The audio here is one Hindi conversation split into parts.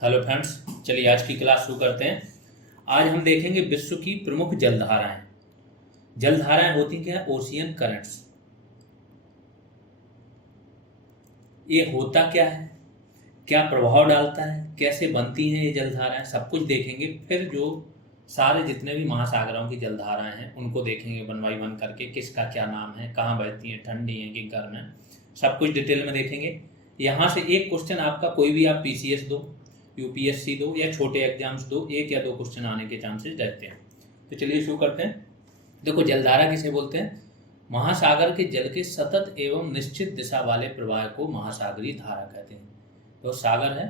हेलो फ्रेंड्स, चलिए आज की क्लास शुरू करते हैं। आज हम देखेंगे विश्व की प्रमुख जलधाराएं। जलधाराएं होती क्या है? Ocean currents. ये होता क्या है, क्या प्रभाव डालता है, कैसे बनती हैं ये जलधाराएं, सब कुछ देखेंगे। फिर जो सारे जितने भी महासागरों की जलधाराएं हैं उनको देखेंगे वन बाई वन करके, किसका क्या नाम है, कहाँ बहती हैं, ठंडी हैं कि गर्म है, सब कुछ डिटेल में देखेंगे। यहाँ से एक क्वेश्चन आपका कोई भी, आप पीसीएस दो, यूपीएससी दो या छोटे एग्जाम्स दो, एक या दो क्वेश्चन आने के चांसेस रहते हैं। तो चलिए शुरू करते हैं। देखो, जलधारा किसे बोलते हैं? महासागर के जल के सतत एवं निश्चित दिशा वाले प्रवाह को महासागरीय धारा कहते हैं। तो सागर है,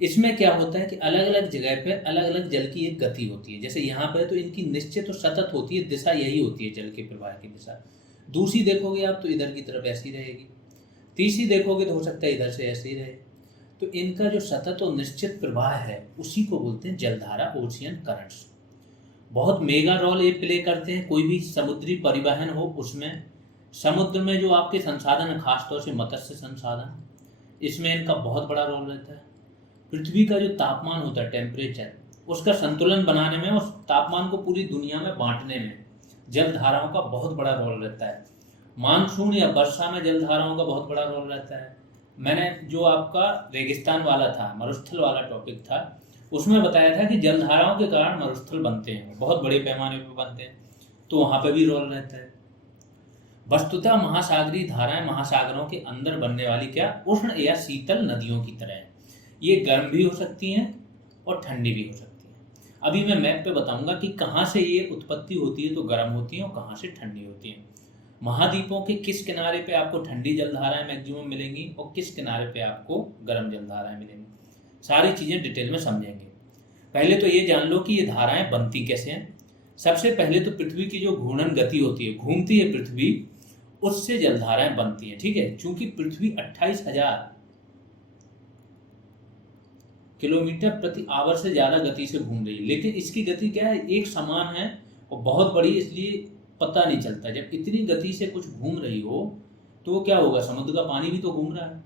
इसमें क्या होता है कि अलग अलग जगह पे अलग अलग जल की एक गति होती है। जैसे यहाँ पे तो इनकी निश्चित और सतत होती है, दिशा यही होती है जल के प्रवाह की दिशा। दूसरी देखोगे आप तो इधर की तरफ ऐसी रहेगी, तीसरी देखोगे तो हो सकता है इधर से ऐसी रहे। तो इनका जो सतत और निश्चित प्रवाह है उसी को बोलते हैं जलधारा, ओशियन करंट्स। बहुत मेगा रोल ये प्ले करते हैं। कोई भी समुद्री परिवहन हो उसमें, समुद्र में जो आपके संसाधन है, खासतौर से मत्स्य संसाधन, इसमें इनका बहुत बड़ा रोल रहता है। पृथ्वी का जो तापमान होता है, टेम्परेचर, उसका संतुलन बनाने में, उस तापमान को पूरी दुनिया में बांटने में जलधाराओं का बहुत बड़ा रोल रहता है। मानसून या वर्षा में जलधाराओं का बहुत बड़ा रोल रहता है। मैंने जो आपका रेगिस्तान वाला था, मरुस्थल वाला टॉपिक था, उसमें बताया था कि जलधाराओं के कारण मरुस्थल बनते हैं, बहुत बड़े पैमाने पर बनते हैं, तो वहाँ पे भी रोल रहता है। वस्तुतः महासागरीय धाराएं महासागरों के अंदर बनने वाली क्या, उष्ण या शीतल नदियों की तरह है। ये गर्म भी हो सकती हैं और ठंडी भी हो सकती हैं। अभी मैं मैप पे बताऊंगा कि कहाँ से ये उत्पत्ति होती है तो गर्म होती है और कहाँ से ठंडी होती है। महाद्वीपों के किस किनारे पे आपको ठंडी जलधाराएं मैक्सिमम मिलेंगी और किस किनारे पे आपको गर्म जलधाराएं मिलेंगी, सारी चीज़ें डिटेल में समझेंगे। पहले तो ये जान लो कि ये धाराएं बनती कैसे हैं। सबसे पहले तो पृथ्वी की जो घूर्णन गति होती है, घूमती है पृथ्वी, उससे जलधाराएं बनती हैं। ठीक है, चूंकि पृथ्वी 28,000 किलोमीटर प्रति आवर से ज़्यादा गति से घूम रही है, लेकिन इसकी गति क्या है, एक समान है और बहुत बड़ी, इसलिए पता नहीं चलता। जब इतनी गति से कुछ घूम रही हो तो वो क्या होगा, समुद्र का पानी भी तो घूम रहा है,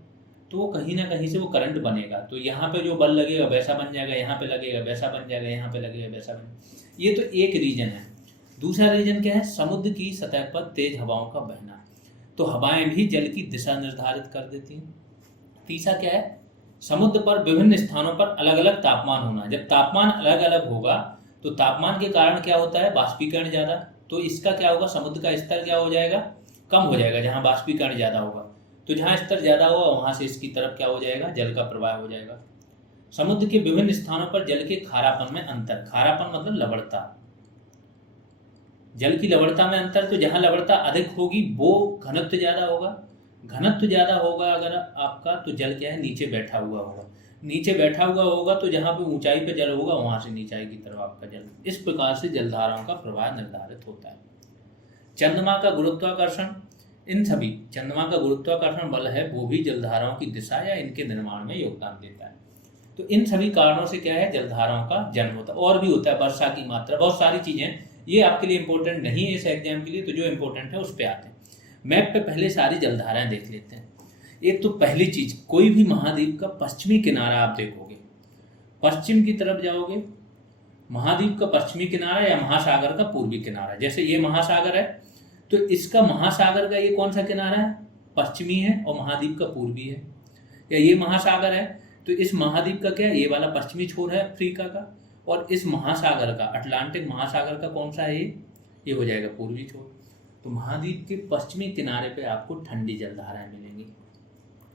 तो वो कहीं ना कहीं से वो करंट बनेगा। तो यहाँ पे जो बल लगेगा वैसा बन जाएगा, यहाँ पे लगेगा वैसा बन जाएगा, यहाँ पे लगेगा वैसा बन। ये तो एक रीजन है। दूसरा रीजन क्या है, समुद्र की सतह पर तेज हवाओं का बहना, तो हवाएं भी जल की दिशा निर्धारित कर देती हैं। तीसरा क्या है, समुद्र पर विभिन्न स्थानों पर अलग अलग तापमान होना। जब तापमान अलग अलग होगा तो तापमान के कारण क्या होता है, बाष्पीकरण ज़्यादा, तो इसका क्या होगा, समुद्र का स्तर क्या हो जाएगा, कम हो जाएगा। जहाँ बाष्पीकरण ज़्यादा होगा तो जहाँ स्तर ज़्यादा होगा वहाँ से इसकी तरफ क्या हो जाएगा, जल का प्रवाह हो जाएगा। समुद्र के विभिन्न स्थानों पर जल के खारापन में अंतर, खारापन मतलब लवणता, जल की लवणता में अंतर। तो जहाँ लवणता अधिक होगी वो घनत्व ज़्यादा होगा, घनत्व ज़्यादा होगा अगर आपका, तो जल क्या है, नीचे बैठा हुआ होगा, नीचे बैठा हुआ होगा तो जहाँ पे ऊंचाई पे जल होगा वहाँ से नीचाई की तरफ आपका जल। इस प्रकार से जलधाराओं का प्रवाह निर्धारित होता है। चंद्रमा का गुरुत्वाकर्षण, इन सभी, चंद्रमा का गुरुत्वाकर्षण बल है वो भी जलधाराओं की दिशा या इनके निर्माण में योगदान देता है। तो इन सभी कारणों से क्या है, जलधाराओं का जन्म होता है। और भी होता है, वर्षा की मात्रा, बहुत सारी चीजें, ये आपके लिए इंपॉर्टेंट नहीं है इस एग्जाम के लिए, तो जो इंपॉर्टेंट है उस पर आते हैं। मैप पे पहले सारी जलधाराएं देख लेते हैं। एक तो पहली चीज, कोई भी महाद्वीप का पश्चिमी किनारा आप देखोगे, पश्चिम की तरफ जाओगे, महाद्वीप का पश्चिमी किनारा या महासागर का पूर्वी किनारा, जैसे ये महासागर है तो इसका, महासागर का ये कौन सा किनारा है, पश्चिमी है, और महाद्वीप का पूर्वी है। या ये महासागर है तो इस महाद्वीप का क्या है, ये वाला पश्चिमी छोर है अफ्रीका का, और इस महासागर का, अटलांटिक महासागर का कौन सा है, ये हो जाएगा पूर्वी छोर। तो महाद्वीप के पश्चिमी किनारे पे आपको ठंडी जलधाराएं मिलेंगी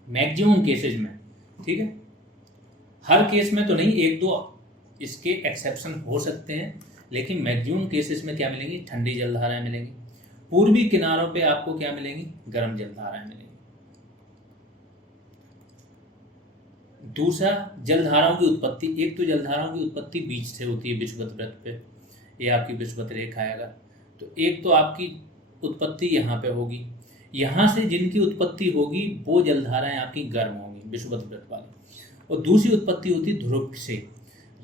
मैक्सिमम केसेज में। ठीक है, हर केस में तो नहीं, एक दो इसके एक्सेप्शन हो सकते हैं, लेकिन मैक्सिमम केसेस में क्या मिलेंगी, ठंडी जलधाराएं मिलेंगी। पूर्वी किनारों पे आपको क्या मिलेंगी, गर्म जलधाराएं मिलेंगी। दूसरा, जलधाराओं की उत्पत्ति, एक तो जलधाराओं की उत्पत्ति बीच से होती है, विषुवत वृत्त पे, ये आपकी विषुवत रेखा आएगा, तो एक तो आपकी उत्पत्ति यहाँ पे होगी, यहाँ से जिनकी उत्पत्ति होगी वो जलधाराएं आपकी गर्म होंगी, विषुवत वृत्त वाली। और दूसरी उत्पत्ति होती है ध्रुव से,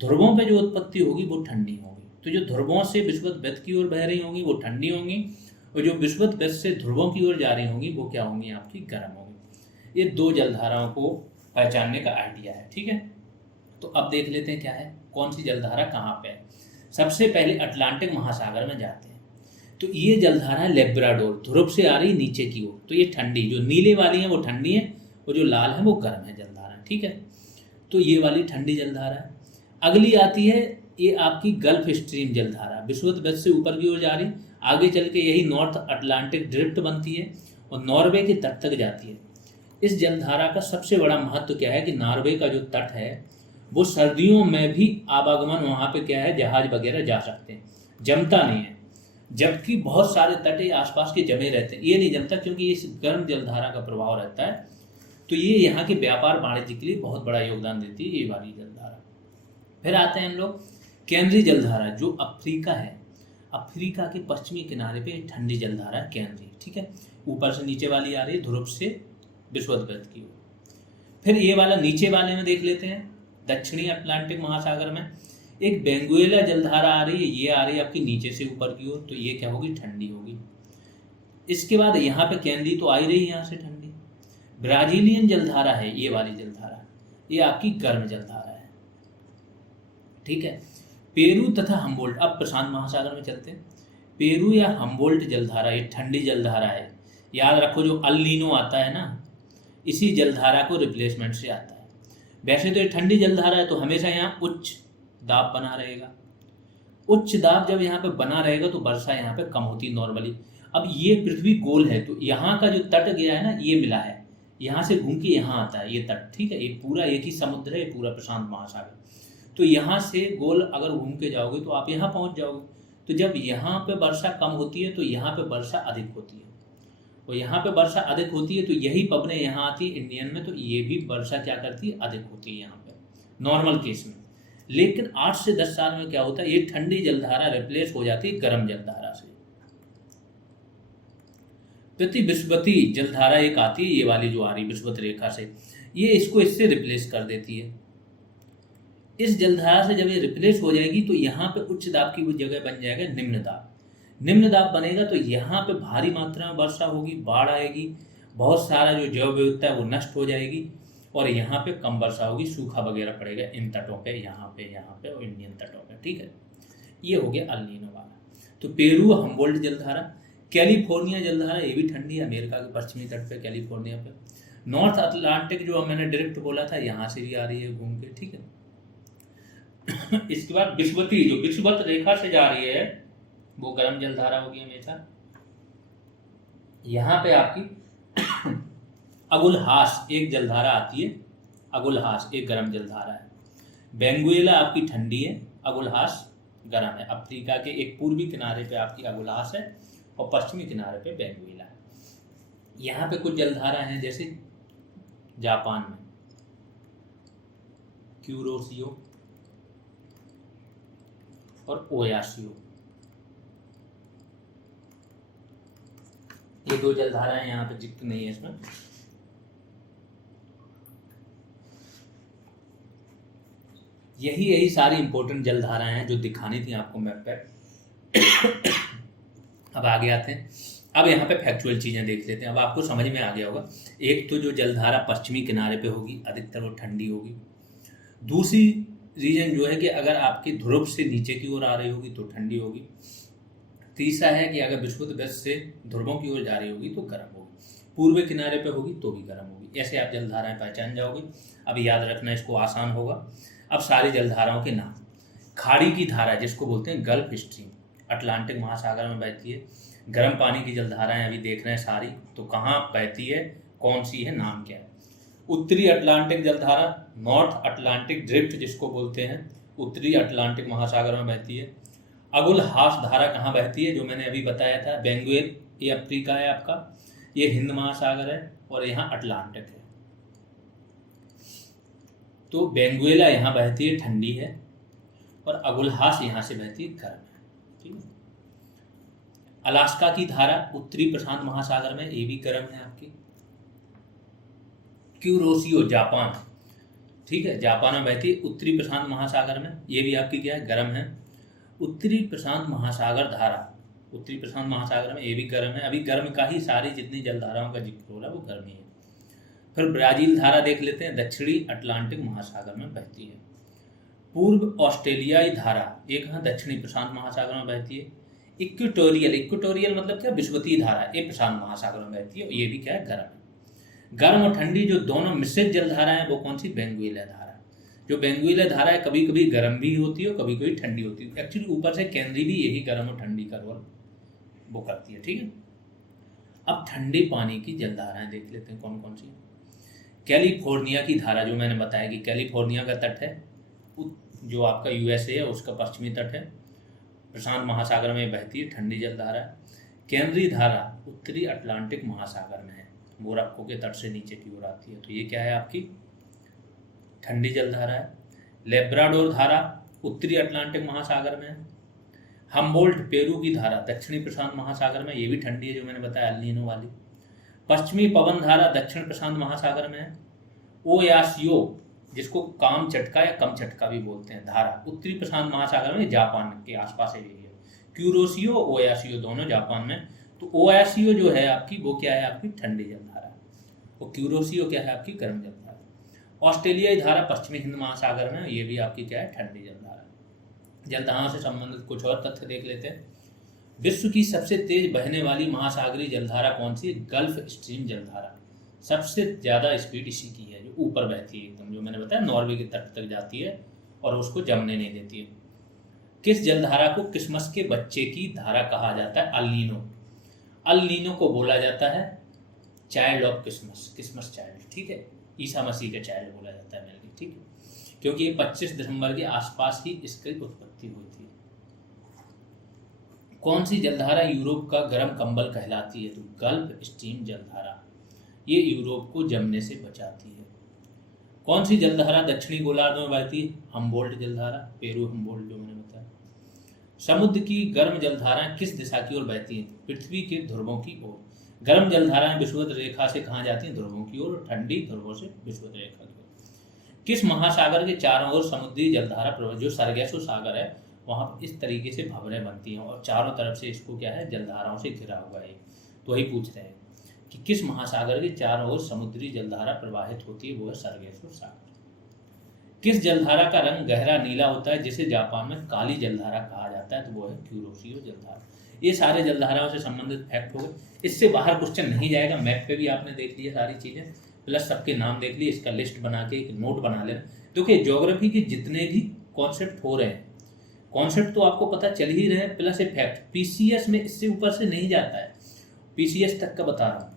ध्रुवों पे जो उत्पत्ति होगी वो ठंडी होगी। तो जो ध्रुवों से विषुवत वृत्त की ओर बह रही होंगी वो ठंडी होंगी, और जो विषुवत वृत्त से ध्रुवों की ओर जा रही होंगी वो क्या होंगी, आपकी गर्म होंगी। ये दो जलधाराओं को पहचानने का आइडिया है। ठीक है, तो अब देख लेते हैं क्या है, कौन सी जलधारा कहाँ पे है। सबसे पहले अटलांटिक महासागर में जाते हैं। तो ये जलधारा है लेब्राडोर, ध्रुव से आ रही नीचे की ओर। तो ये ठंडी, जो नीले वाली है वो ठंडी है और जो लाल है वो गर्म है जलधारा, ठीक है। तो ये वाली ठंडी जलधारा है। अगली आती है ये आपकी गल्फ स्ट्रीम जलधारा, विषुवत से ऊपर की ओर जा रही, आगे चल के यही नॉर्थ अटलांटिक ड्रिफ्ट बनती है और नॉर्वे के तट तक जाती है। इस जलधारा का सबसे बड़ा महत्व क्या है कि नॉर्वे का जो तट है वो सर्दियों में भी आवागमन वहाँ पे क्या है, जहाज वगैरह जा सकते हैं, जमता नहीं है। जबकि बहुत सारे तट आसपास के जमे रहते हैं, ये नहीं जमता क्योंकि इस गर्म जलधारा का प्रभाव रहता है। तो ये यहाँ के व्यापार वाणिज्य के लिए बहुत बड़ा योगदान देती है ये वाली जलधारा। फिर आते हैं हम लोग केंद्रीय जलधारा, जो अफ्रीका है, अफ्रीका के पश्चिमी किनारे पे ठंडी जलधारा है केंद्रीय, ठीक है। ऊपर से नीचे वाली आ रही है ध्रुव से विषुवत की ओर। फिर ये वाला नीचे वाले में देख लेते हैं, दक्षिणी अटलांटिक महासागर में एक बेंगुएला जलधारा आ रही है, ये आ रही है आपकी नीचे से ऊपर की ओर। तो ये क्या होगी, ठंडी होगी। इसके बाद यहाँ पे केंद्रीय तो आ ही रही है यहाँ से ठंडी। ब्राजीलियन जलधारा है ये वाली जलधारा, ये आपकी गर्म जलधारा है, ठीक है। पेरू तथा हम्बोल्ट, अब प्रशांत महासागर में चलते हैं। पेरू या हम्बोल्ट जलधारा ये ठंडी जलधारा है। याद रखो जो अल नीनो आता है ना, इसी जलधारा को रिप्लेसमेंट से आता है। वैसे तो ये ठंडी जलधारा है तो हमेशा यहाँ उच्च दाब बना रहेगा। उच्च दाब जब यहाँ पे बना रहेगा तो वर्षा यहाँ पे कम होती है नॉर्मली। अब ये पृथ्वी गोल है तो यहाँ का जो तट गया है ना, ये मिला है, यहाँ से घूम के यहाँ आता है ये तट, ठीक है। ये पूरा एक ही समुद्र है, पूरा प्रशांत महासागर। तो यहाँ से गोल अगर घूम के जाओगे तो आप यहाँ पहुँच जाओगे। तो जब यहाँ पे वर्षा कम होती है तो यहाँ पे वर्षा अधिक होती है, और यहाँ पे वर्षा अधिक होती है तो यही पवनें यहाँ आती है इंडियन में, तो ये भी वर्षा क्या करती है, अधिक होती है यहाँ पे नॉर्मल केस में। लेकिन 8 से 10 साल में क्या होता है, ये ठंडी जलधारा रिप्लेस हो जाती है गर्म जलधारा से। प्रतिविषुवती जलधारा एक आती है, ये वाली जो आ रही विषुवत रेखा से, ये इससे रिप्लेस कर देती है। इस जलधारा से जब ये रिप्लेस हो जाएगी तो यहाँ पे उच्च दाब की वो जगह बन जाएगा निम्न दाब। निम्न दाब बनेगा तो यहाँ पे भारी मात्रा में वर्षा होगी, बाढ़ आएगी, बहुत सारा जो जैव विविधता है वो नष्ट हो जाएगी, और यहाँ पे कम वर्षा होगी, सूखा वगैरह पड़ेगा इन तटों पे, यहाँ पे और इंडियन तटों पे, ठीक है। ये हो गया अल नीनो वाला। तो पेरू हम्बोल्ट जलधारा। कैलिफोर्निया जलधारा, ये भी ठंडी है, अमेरिका के पश्चिमी तट पे, कैलिफोर्निया पे। नॉर्थ अटलांटिक जो मैंने डायरेक्ट बोला था, यहाँ से भी आ रही है घूम के, ठीक है। इसके बाद विषुवती, जो विषुवत रेखा से जा रही है वो गर्म जलधारा होगी हमेशा। यहाँ पे आपकी अगुलहास एक जलधारा आती है, अगुलहास एक गर्म जलधारा है। बेंगुएला आपकी ठंडी है, अगुलहास गर्म है। अफ्रीका के एक पूर्वी किनारे पे आपकी अगुलहास है और पश्चिमी किनारे पे बेंगुएला है। यहाँ पे कुछ जलधारा हैं, जैसे जापान में क्यूरोसियो और ओयासियो, ये 2 जलधाराएं यहाँ पे जिक्र नहीं है इसमें। यही सारी इंपॉर्टेंट जलधाराएं हैं जो दिखानी थी आपको मैप पे। अब आगे आते हैं, अब यहाँ पे फैक्चुअल चीज़ें देख लेते हैं। अब आपको समझ में आ गया होगा, एक तो जो जलधारा पश्चिमी किनारे पे होगी अधिकतर वो ठंडी होगी। दूसरी रीजन जो है कि अगर आपकी ध्रुव से नीचे की ओर आ रही होगी तो ठंडी होगी। तीसरा है कि अगर विषुवत से ध्रुवों की ओर जा रही होगी तो गर्म होगी, पूर्वी किनारे पे होगी तो भी गर्म होगी। ऐसे आप जलधाराएं पहचान जाओगे। अब याद रखना इसको आसान होगा। अब सारी जलधाराओं के नाम। खाड़ी की धारा जिसको बोलते हैं गल्फ स्ट्रीम, अटलांटिक महासागर में बहती है। गर्म पानी की जलधाराएं अभी देख रहे हैं सारी, तो कहाँ बहती है, कौन सी है, नाम क्या है। उत्तरी अटलांटिक जलधारा, नॉर्थ अटलांटिक ड्रिफ्ट जिसको बोलते हैं, उत्तरी अटलांटिक महासागर में बहती है। अगुलहास धारा कहाँ बहती है, जो मैंने अभी बताया था, बेंगुएल, ये अफ्रीका है आपका, ये हिंद महासागर है और यहाँ अटलांटिक है। तो बेंगुएला यहाँ बहती है, ठंडी है, और अगुलहास यहाँ से बहती है, गर्म है, ठीक है। अलास्का की धारा उत्तरी प्रशांत महासागर में, ये भी गर्म है आपकी। क्यूरोसियो जापान, ठीक है, जापान में बहती है उत्तरी प्रशांत महासागर में, ये भी आपकी क्या है, गर्म है। उत्तरी प्रशांत महासागर धारा उत्तरी प्रशांत महासागर में, ये भी गर्म है। अभी गर्म का ही सारी जितनी जलधाराओं का जिक्र हो रहा है वो गर्मी है। फिर ब्राजील धारा देख लेते हैं, दक्षिणी अटलांटिक महासागर में बहती है। पूर्व ऑस्ट्रेलियाई धारा ये कहाँ दक्षिणी प्रशांत महासागर में बहती है। इक्वेटोरियल मतलब क्या, विषुवतीय धारा, ये प्रशांत महासागर में बहती है। ये भी क्या है, गर्म है। गर्म और ठंडी जो दोनों मिश्रित जल धारा है वो कौन सी, बेंगुइला धारा। जो बेंगुइला धारा है कभी कभी गर्म भी होती है और कभी कभी ठंडी होती है। एक्चुअली ऊपर से केंद्रीय भी यही गर्म और ठंडी का रोल वो करती है। ठीक है, अब ठंडे पानी की जलधाराएं देख लेते हैं कौन कौन सी। कैलिफोर्निया की धारा, जो मैंने बताया कि कैलिफोर्निया का तट है, जो आपका यूएसए है उसका पश्चिमी तट है, प्रशांत महासागर में बहती है, ठंडी जलधारा है। केंद्रीय धारा उत्तरी अटलांटिक महासागर में है, मोरक्को के तट से नीचे की ओर आती है, तो ये क्या है आपकी ठंडी जलधारा है। लेब्राडोर धारा उत्तरी अटलांटिक महासागर में है। हम्बोल्ट पेरू की धारा दक्षिणी प्रशांत महासागर में, ये भी ठंडी है, जो मैंने बताया एल नीनो वाली। पश्चिमी पवन धारा दक्षिण प्रशांत महासागर में है। ओयासियो, जिसको काम चटका या कम चटका भी बोलते हैं, धारा उत्तरी प्रशांत महासागर में, जापान के आसपास है ये। क्यूरोसियो ओयासियो दोनों जापान में। तो ओयासियो जो है आपकी वो क्या है, आपकी ठंडी जलधारा, और क्यूरोसियो क्या है, आपकी गर्म जलधारा। ऑस्ट्रेलियाई धारा पश्चिमी हिंद महासागर में, ये भी आपकी क्या है, ठंडी जलधारा। जलधाराओं से संबंधित कुछ और तथ्य देख लेते हैं। विश्व की सबसे तेज बहने वाली महासागरीय जलधारा कौन सी है, गल्फ स्ट्रीम जलधारा। सबसे ज्यादा स्पीड इसी की है, जो ऊपर बहती है एकदम, जो मैंने बताया नॉर्वे के तट तक जाती है और उसको जमने नहीं देती है। किस जलधारा को क्रिसमस के बच्चे की धारा कहा जाता है, अल नीनो। अल नीनो को बोला जाता है child of Christmas, Christmas child. ठीक है, ईसा मसीह का चाइल्ड बोला जाता है मेनली। ठीक है, क्योंकि ये 25 दिसंबर के आसपास ही इसकी उत्पत्ति हुई थी। कौन सी जलधारा यूरोप का गर्म कंबल कहलाती है, तो गल्फ स्ट्रीम जलधारा, ये यूरोप को जमने से बचाती है। कौन सी जलधारा दक्षिणी गोलार्ध में बहती है, हम्बोल्ट जलधारा, पेरू हम्बोल्ट जो मैंने बताया। समुद्र की गर्म जलधाराएं किस दिशा की ओर बहती हैं, पृथ्वी के ध्रुवों की ओर। गर्म जलधाराएं विषुवत रेखा से कहाँ जाती हैं, ध्रुवों की ओर, और ठंडी ध्रुवों से विषुवत रेखा की ओर। किस महासागर के चारों ओर समुद्री जलधारा प्रवाह, जो सरगेसो सागर है वहाँ इस तरीके से भंवरें बनती हैं और चारों तरफ से इसको क्या है, जलधाराओं से घिरा हुआ है। तो वही पूछ रहे हैं कि किस महासागर के चारों ओर समुद्री जलधारा प्रवाहित होती है, वो है सरगेसो सागर। किस जलधारा का रंग गहरा नीला होता है, जिसे जापान में काली जलधारा कहा जाता है, तो वो है क्यूरोसियो जलधारा। ये सारे जलधाराओं से संबंधित फैक्ट हो गए, इससे बाहर क्वेश्चन नहीं जाएगा। मैप पे भी आपने देख लिया सारी चीजें, प्लस सबके नाम देख लिए, इसका लिस्ट बना के एक नोट बना लेना। देखिए ज्योग्राफी के जितने भी कॉन्सेप्ट हो रहे हैं, कॉन्सेप्ट तो आपको पता चल ही रहे हैं, प्लस ए फैक्ट। पीसीएस में इससे ऊपर से नहीं जाता है, पीसीएस तक का बता रहा हूँ।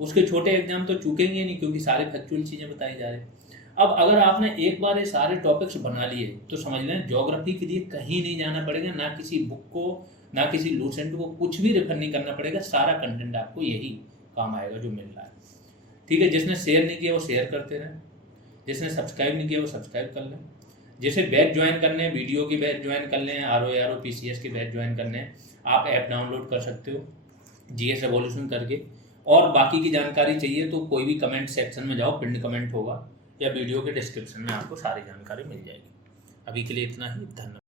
उसके छोटे एग्जाम तो चूकेंगे नहीं, क्योंकि सारे फैक्चुअल चीजें बताई जा रही हैं। अब अगर आपने एक बार ये सारे टॉपिक्स बना लिए तो समझ लें ज्योग्राफी के लिए कहीं नहीं जाना पड़ेगा, ना किसी बुक को, ना किसी लूसेंट को, कुछ भी रेफर नहीं करना पड़ेगा। सारा कंटेंट आपको यही काम आएगा जो मिल रहा है। ठीक है, जिसने शेयर नहीं किया वो शेयर करते रहें, जिसने सब्सक्राइब नहीं किया वो सब्सक्राइब कर लें। जैसे बैच ज्वाइन करने हैं, वीडियो की बैच ज्वाइन कर लें, RO PCS के बैच ज्वाइन करने हैं, आप ऐप डाउनलोड कर सकते हो GS रेवोल्यूशन करके। और बाकी की जानकारी चाहिए तो कोई भी कमेंट सेक्शन में जाओ, पिन कमेंट होगा, या वीडियो के डिस्क्रिप्शन में आपको सारी जानकारी मिल जाएगी। अभी के लिए इतना ही, धन्यवाद।